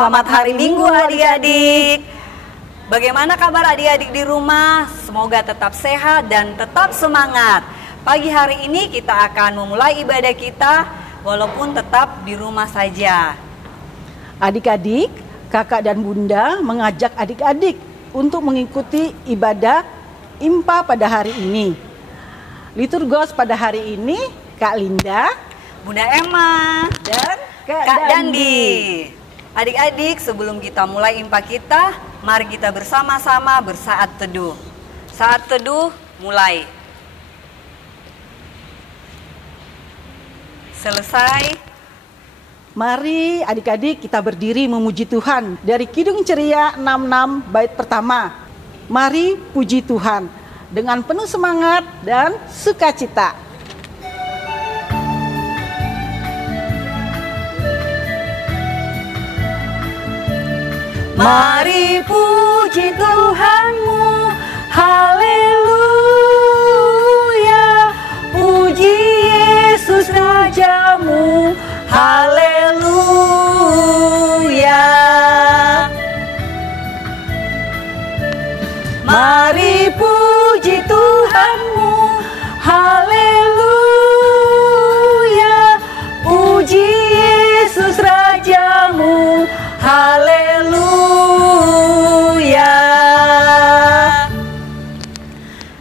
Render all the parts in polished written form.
Selamat hari Minggu adik-adik. Bagaimana kabar adik-adik di rumah? Semoga tetap sehat dan tetap semangat. Pagi hari ini kita akan memulai ibadah kita walaupun tetap di rumah saja. Adik-adik, kakak dan bunda mengajak adik-adik untuk mengikuti ibadah IMPA pada hari ini. Liturgos pada hari ini Kak Linda, Bunda Emma, dan Kak Dandi. Adik-adik, sebelum kita mulai IMPA kita, mari kita bersama-sama bersaat teduh. Saat teduh mulai. Selesai. Mari adik-adik kita berdiri memuji Tuhan dari Kidung Ceria 66 bait pertama. Mari puji Tuhan dengan penuh semangat dan sukacita. Mari puji Tuhanmu, haleluya. Puji Yesus Rajamu, haleluya. Mari puji Tuhanmu, haleluya. Puji Yesus Rajamu, haleluya.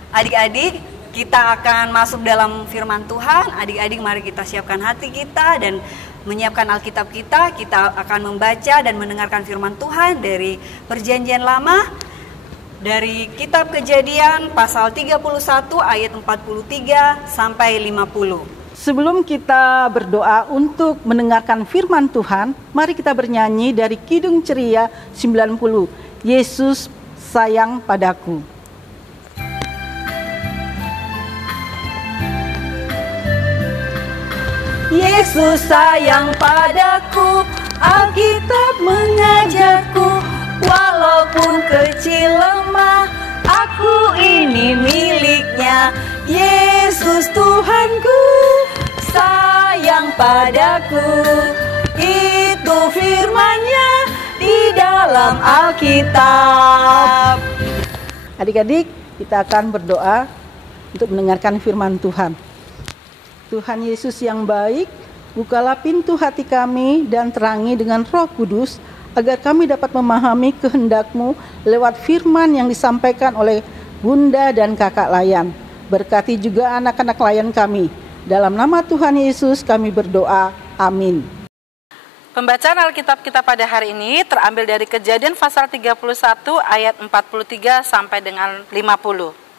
Adik-adik, kita akan masuk dalam firman Tuhan. Adik-adik, mari kita siapkan hati kita dan menyiapkan Alkitab kita. Kita akan membaca dan mendengarkan firman Tuhan dari Perjanjian Lama, dari kitab Kejadian pasal 31 ayat 43 sampai 50. Sebelum kita berdoa untuk mendengarkan firman Tuhan, mari kita bernyanyi dari Kidung Ceria 90, Yesus sayang padaku. Yesus sayang padaku, Alkitab mengajarku, walaupun kecil lemah, aku ini miliknya. Yesus Tuhanku sayang padaku, itu firman-Nya di dalam Alkitab. Adik-adik, kita akan berdoa untuk mendengarkan firman Tuhan. Tuhan Yesus yang baik, bukalah pintu hati kami dan terangi dengan Roh Kudus, agar kami dapat memahami kehendak-Mu lewat firman yang disampaikan oleh Bunda dan Kakak Layan. Berkati juga anak-anak Layan kami. Dalam nama Tuhan Yesus kami berdoa. Amin. Pembacaan Alkitab kita pada hari ini terambil dari Kejadian pasal 31 ayat 43 sampai dengan 50.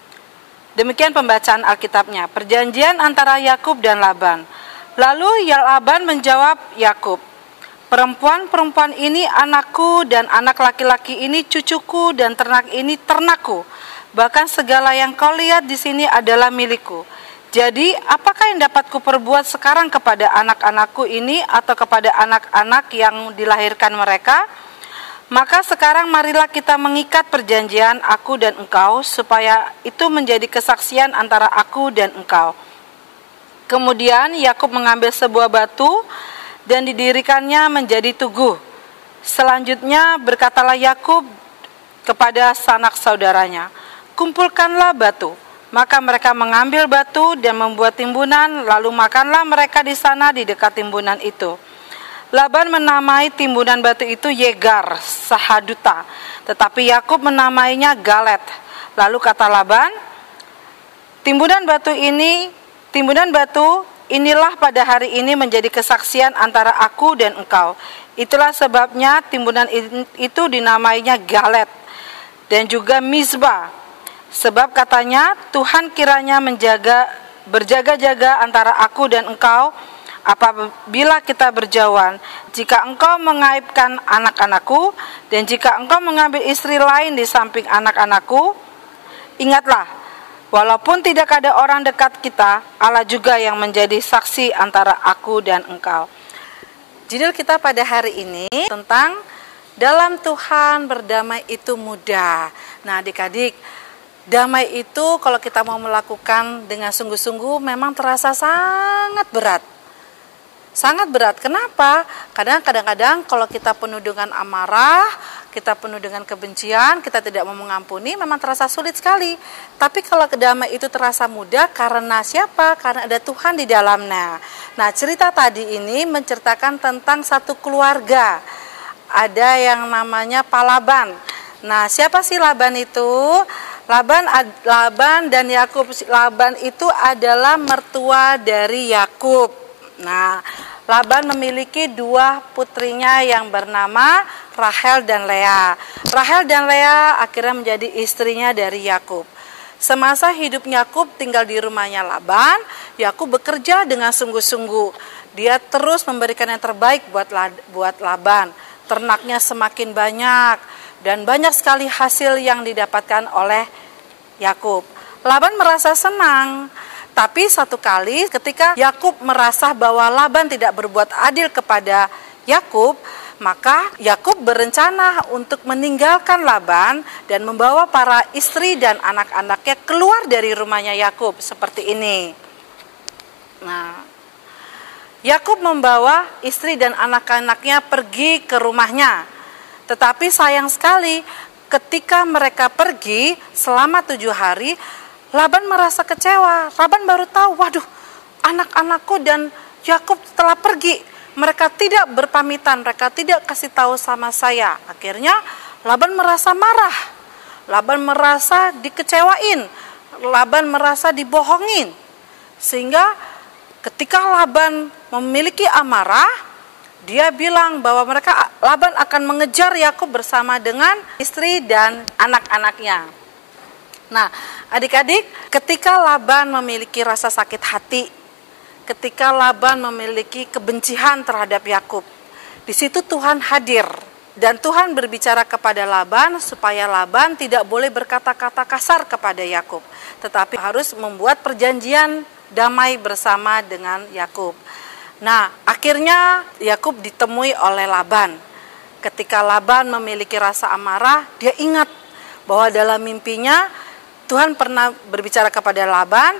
Demikian pembacaan Alkitabnya. Perjanjian antara Yakub dan Laban. Lalu Laban menjawab Yakub, perempuan-perempuan ini anakku dan anak laki-laki ini cucuku dan ternak ini ternakku. Bahkan segala yang kau lihat di sini adalah milikku. Jadi apakah yang dapat kuperbuat sekarang kepada anak-anakku ini atau kepada anak-anak yang dilahirkan mereka? Maka sekarang marilah kita mengikat perjanjian aku dan engkau, supaya itu menjadi kesaksian antara aku dan engkau. Kemudian Yakub mengambil sebuah batu dan didirikannya menjadi tugu. Selanjutnya berkatalah Yakub kepada sanak saudaranya, kumpulkanlah batu. Maka mereka mengambil batu dan membuat timbunan, lalu makanlah mereka di sana di dekat timbunan itu. Laban menamai timbunan batu itu Yegar Sahaduta, tetapi Yakub menamainya Galet. Lalu kata Laban, timbunan batu inilah pada hari ini menjadi kesaksian antara aku dan engkau. Itulah sebabnya timbunan itu dinamainya Galet dan juga Mizbah. Sebab katanya, Tuhan kiranya berjaga-jaga antara aku dan engkau apabila kita berjauhan, jika engkau mengaibkan anak-anakku, dan jika engkau mengambil istri lain di samping anak-anakku, ingatlah, walaupun tidak ada orang dekat kita, Allah juga yang menjadi saksi antara aku dan engkau. Judul kita pada hari ini tentang dalam Tuhan berdamai itu mudah. Nah adik-adik, damai itu kalau kita mau melakukan dengan sungguh-sungguh memang terasa sangat berat. Sangat berat. Kenapa? Kadang-kadang kalau kita penuh dengan amarah, kita penuh dengan kebencian, kita tidak mau mengampuni, memang terasa sulit sekali. Tapi kalau damai itu terasa mudah karena siapa? Karena ada Tuhan di dalamnya. Nah, cerita tadi ini menceritakan tentang satu keluarga. Ada yang namanya Pak Laban. Nah, siapa sih Laban itu? Laban dan Yakub. Laban itu adalah mertua dari Yakub. Nah, Laban memiliki dua putrinya yang bernama Rahel dan Lea. Rahel dan Lea akhirnya menjadi istrinya dari Yakub. Semasa hidup Yakub tinggal di rumahnya Laban, Yakub bekerja dengan sungguh-sungguh. Dia terus memberikan yang terbaik buat Laban. Ternaknya semakin banyak dan banyak sekali hasil yang didapatkan oleh Yakub. Laban merasa senang. Tapi satu kali ketika Yakub merasa bahwa Laban tidak berbuat adil kepada Yakub, maka Yakub berencana untuk meninggalkan Laban dan membawa para istri dan anak-anaknya keluar dari rumahnya Yakub seperti ini. Nah, Yakub membawa istri dan anak-anaknya pergi ke rumahnya. Tetapi sayang sekali ketika mereka pergi selama 7 hari, Laban merasa kecewa. Laban baru tahu, waduh, anak-anakku dan Yakub telah pergi. Mereka tidak berpamitan, mereka tidak kasih tahu sama saya. Akhirnya Laban merasa marah. Laban merasa dikecewain. Laban merasa dibohongin. Sehingga ketika Laban memiliki amarah, dia bilang bahwa Laban akan mengejar Yakub bersama dengan istri dan anak-anaknya. Nah, adik-adik, ketika Laban memiliki rasa sakit hati, ketika Laban memiliki kebencian terhadap Yakub, di situ Tuhan hadir dan Tuhan berbicara kepada Laban supaya Laban tidak boleh berkata-kata kasar kepada Yakub, tetapi harus membuat perjanjian damai bersama dengan Yakub. Nah, akhirnya Yakub ditemui oleh Laban. Ketika Laban memiliki rasa amarah, dia ingat bahwa dalam mimpinya Tuhan pernah berbicara kepada Laban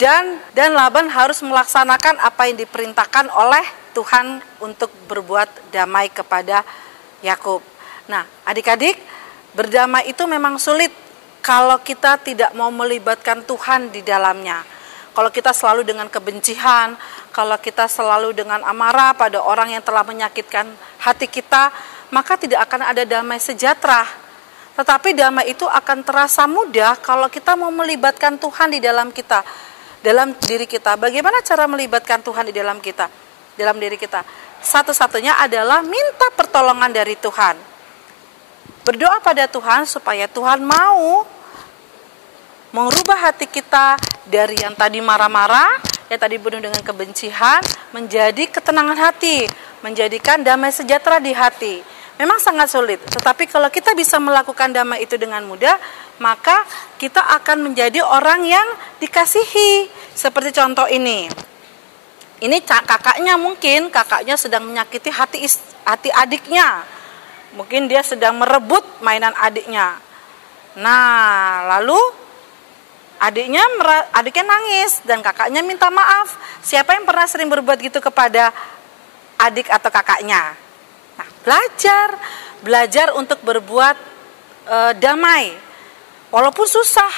dan Laban harus melaksanakan apa yang diperintahkan oleh Tuhan untuk berbuat damai kepada Yakub. Nah, adik-adik, berdamai itu memang sulit kalau kita tidak mau melibatkan Tuhan di dalamnya. Kalau kita selalu dengan kebencian, kalau kita selalu dengan amarah pada orang yang telah menyakitkan hati kita, maka tidak akan ada damai sejahtera. Tetapi damai itu akan terasa mudah kalau kita mau melibatkan Tuhan di dalam kita, dalam diri kita. Bagaimana cara melibatkan Tuhan di dalam kita, dalam diri kita? Satu-satunya adalah minta pertolongan dari Tuhan. Berdoa pada Tuhan supaya Tuhan mau mengubah hati kita dari yang tadi marah-marah, yang tadi penuh dengan kebencian, menjadi ketenangan hati, menjadikan damai sejahtera di hati. Memang sangat sulit, tetapi kalau kita bisa melakukan damai itu dengan mudah, maka kita akan menjadi orang yang dikasihi. Seperti contoh ini. Ini kakaknya sedang menyakiti hati adiknya. Mungkin dia sedang merebut mainan adiknya. Nah, lalu adiknya nangis dan kakaknya minta maaf. Siapa yang pernah sering berbuat gitu kepada adik atau kakaknya? Nah, belajar untuk berbuat damai, walaupun susah.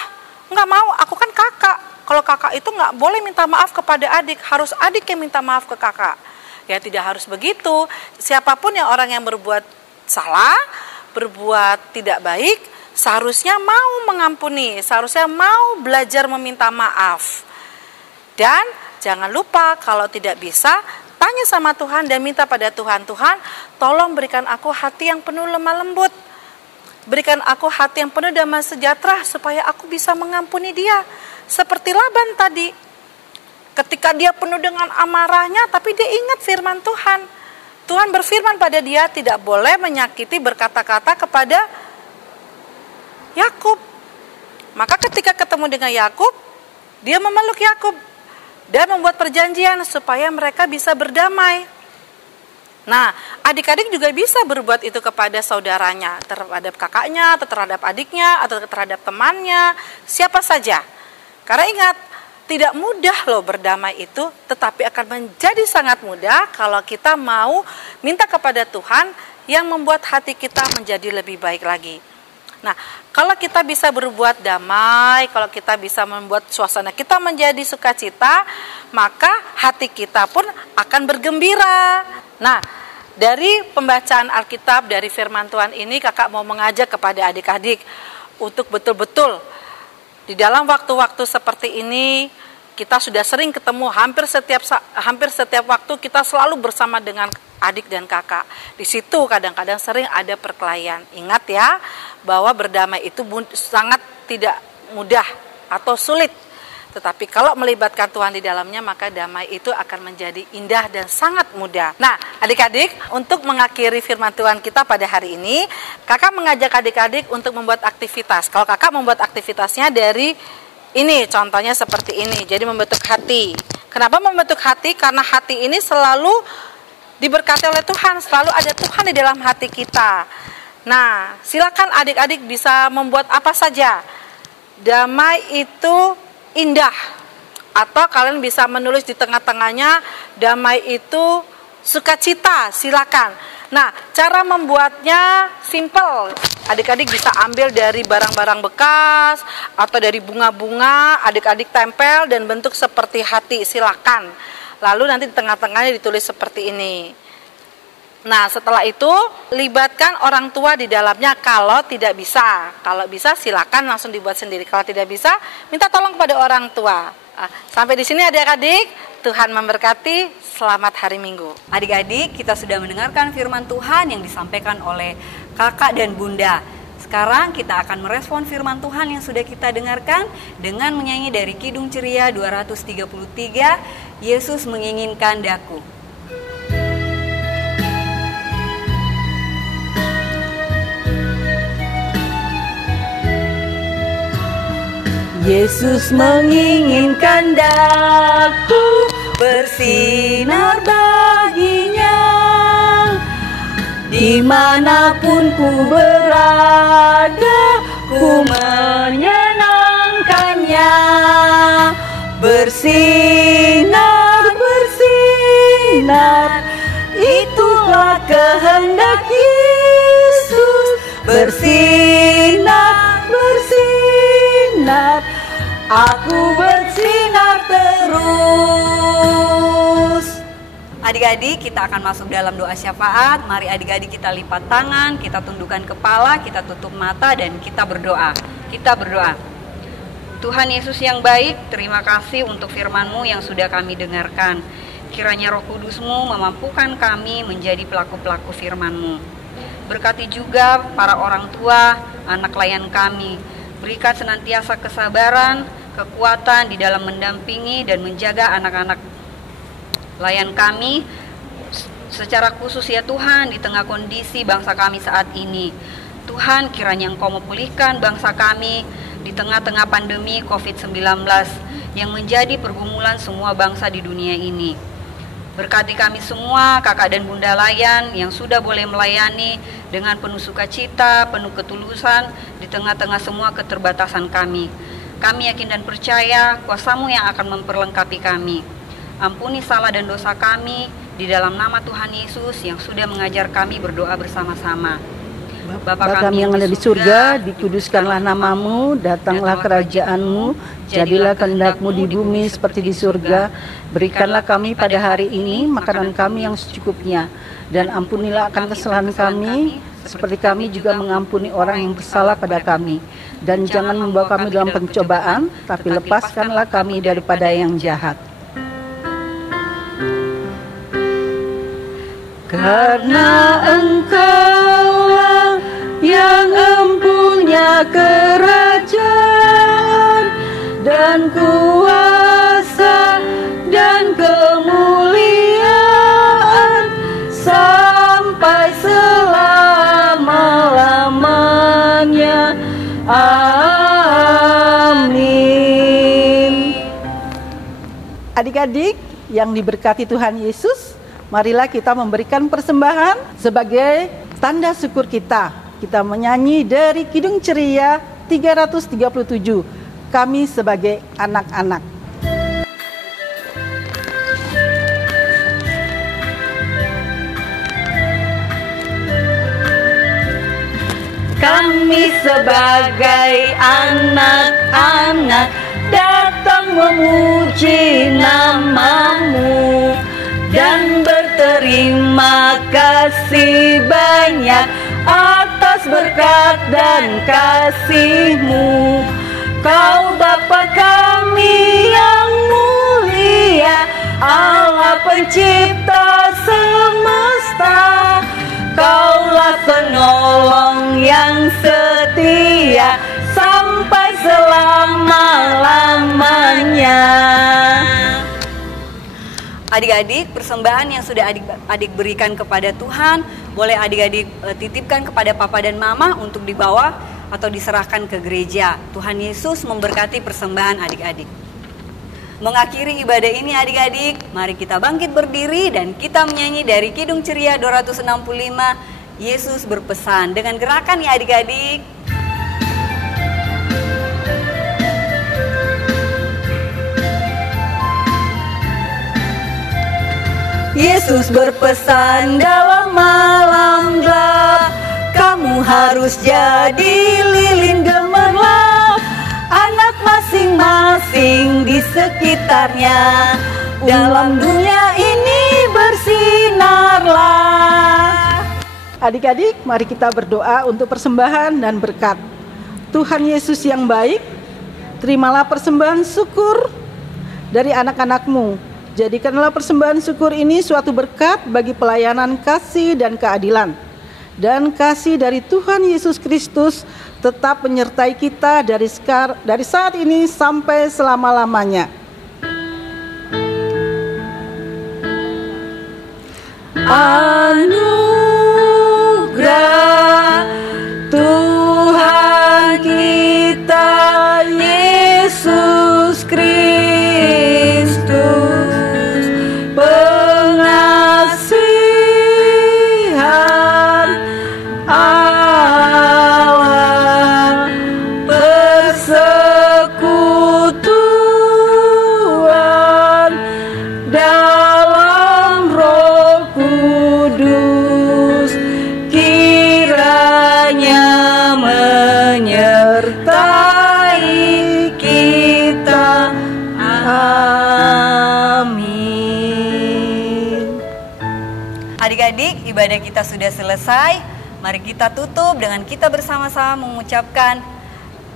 Nggak mau, aku kan kakak. Kalau kakak itu nggak boleh minta maaf kepada adik, harus adik yang minta maaf ke kakak. Ya tidak harus begitu. Siapapun orang yang berbuat salah, berbuat tidak baik, seharusnya mau mengampuni, seharusnya mau belajar meminta maaf. Dan jangan lupa kalau tidak bisa, tanya sama Tuhan dan minta pada Tuhan, Tuhan tolong berikan aku hati yang penuh lemah lembut. Berikan aku hati yang penuh damai sejahtera supaya aku bisa mengampuni dia. Seperti Laban tadi. Ketika dia penuh dengan amarahnya tapi dia ingat firman Tuhan. Tuhan berfirman pada dia tidak boleh menyakiti berkata-kata kepada Yakub. Maka ketika ketemu dengan Yakub, dia memeluk Yakub dan membuat perjanjian supaya mereka bisa berdamai. Nah, adik-adik juga bisa berbuat itu kepada saudaranya, terhadap kakaknya, atau terhadap adiknya, atau terhadap temannya, siapa saja. Karena ingat, tidak mudah loh berdamai itu, tetapi akan menjadi sangat mudah kalau kita mau minta kepada Tuhan yang membuat hati kita menjadi lebih baik lagi. Nah, kalau kita bisa berbuat damai, kalau kita bisa membuat suasana kita menjadi sukacita, maka hati kita pun akan bergembira. Nah, dari pembacaan Alkitab, dari firman Tuhan ini, kakak mau mengajak kepada adik-adik untuk betul-betul di dalam waktu-waktu seperti ini, kita sudah sering ketemu, hampir setiap waktu kita selalu bersama dengan adik dan kakak. Di situ kadang-kadang sering ada perkelahian. Ingat ya, bahwa berdamai itu sangat tidak mudah atau sulit. Tetapi kalau melibatkan Tuhan di dalamnya, maka damai itu akan menjadi indah dan sangat mudah. Nah, adik-adik, untuk mengakhiri firman Tuhan kita pada hari ini, kakak mengajak adik-adik untuk membuat aktivitas. Kalau kakak membuat aktivitasnya dari ini, contohnya seperti ini. Jadi membentuk hati. Kenapa membentuk hati? Karena hati ini selalu diberkati oleh Tuhan. Selalu ada Tuhan di dalam hati kita. Nah, silakan adik-adik bisa membuat apa saja. Damai itu indah. Atau kalian bisa menulis di tengah-tengahnya, damai itu sukacita, silakan. Nah, cara membuatnya simple. Adik-adik bisa ambil dari barang-barang bekas atau dari bunga-bunga, adik-adik tempel dan bentuk seperti hati, silakan. Lalu nanti di tengah-tengahnya ditulis seperti ini. Nah, setelah itu libatkan orang tua di dalamnya kalau tidak bisa. Kalau bisa silakan langsung dibuat sendiri. Kalau tidak bisa, minta tolong kepada orang tua. Sampai di sini adik-adik, Tuhan memberkati. Selamat hari Minggu. Adik-adik, kita sudah mendengarkan firman Tuhan yang disampaikan oleh kakak dan bunda. Sekarang kita akan merespon firman Tuhan yang sudah kita dengarkan dengan menyanyi dari Kidung Ceria 233, Yesus Menginginkan Daku. Yesus menginginkan daku bersinar baginya, dimanapun ku berada, ku menyenangkannya. Bersinar, bersinar, itulah kehendak Yesus. Bersinar, bersinar, aku bersinar terus. Adik-adik, kita akan masuk dalam doa syafaat. Mari adik-adik kita lipat tangan, kita tundukkan kepala, kita tutup mata dan kita berdoa. Kita berdoa. Tuhan Yesus yang baik, terima kasih untuk firman-Mu yang sudah kami dengarkan. Kiranya Roh Kudus-Mu memampukan kami menjadi pelaku-pelaku firman-Mu. Berkati juga para orang tua, anak layan kami. Berikan senantiasa kesabaran, kekuatan di dalam mendampingi dan menjaga anak-anak layan kami. Secara khusus ya Tuhan, di tengah kondisi bangsa kami saat ini. Tuhan, kiranya Engkau memulihkan bangsa kami di tengah-tengah pandemi COVID-19 yang menjadi pergumulan semua bangsa di dunia ini. Berkati kami semua, kakak dan bunda layan yang sudah boleh melayani dengan penuh sukacita, penuh ketulusan di tengah-tengah semua keterbatasan kami. Kami yakin dan percaya kuasa-Mu yang akan memperlengkapi kami. Ampuni salah dan dosa kami di dalam nama Tuhan Yesus yang sudah mengajar kami berdoa bersama-sama. Bapa kami yang ada di surga, dikuduskanlah nama-Mu, datanglah kerajaan-Mu, jadilah kehendak-Mu di bumi seperti di surga. Berikanlah kami pada hari ini makanan kami yang secukupnya, dan ampunilah akan kesalahan kami, seperti kami juga mengampuni orang yang bersalah pada kami. Dan jangan membawa kami dalam pencobaan, tapi lepaskanlah kami daripada yang jahat. Karena Engkaulah yang empunya kerajaan dan kuasa dan kemuliaan sampai selama-lamanya. Amin. Adik-adik yang diberkati Tuhan Yesus, marilah kita memberikan persembahan sebagai tanda syukur kita. Kita menyanyi dari Kidung Ceria 337, Kami Sebagai Anak-anak. kami sebagai anak-anak datang memuji nama-Mu dan berterima kasih banyak atas berkat dan kasih-Mu. Kau Bapa kami yang mulia, Allah pencipta semesta. Kaulah penolong yang setia sampai selama-lamanya. Adik-adik, persembahan yang sudah adik-adik berikan kepada Tuhan, boleh adik-adik titipkan kepada Papa dan Mama untuk dibawa atau diserahkan ke gereja. Tuhan Yesus memberkati persembahan adik-adik. Mengakhiri ibadah ini adik-adik, mari kita bangkit berdiri dan kita menyanyi dari Kidung Ceria 265, Yesus berpesan. Dengan gerakan ya adik-adik. Yesus berpesan dalam malam gelap, kamu harus jadi lilin gemerlap. Anak masing-masing di sekitarnya, dalam dunia ini bersinarlah. Adik-adik, mari kita berdoa untuk persembahan dan berkat. Tuhan Yesus yang baik, terimalah persembahan syukur dari anak-anak-Mu. Jadikanlah persembahan syukur ini suatu berkat bagi pelayanan kasih dan keadilan. Dan kasih dari Tuhan Yesus Kristus tetap menyertai kita dari saat ini sampai selama-lamanya. Anugerah Tuhan kita Yesus Kristus, pengasihan Allah, persekutuan dalam Roh Kudus, kiranya menyertai kita. Amin. Adik-adik, ibadah kita sudah selesai. Mari kita tutup dengan kita bersama-sama mengucapkan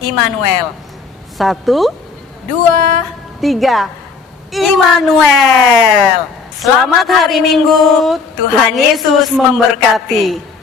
Immanuel. 1, 2, 3. Immanuel. Selamat hari Minggu. Tuhan Yesus memberkati.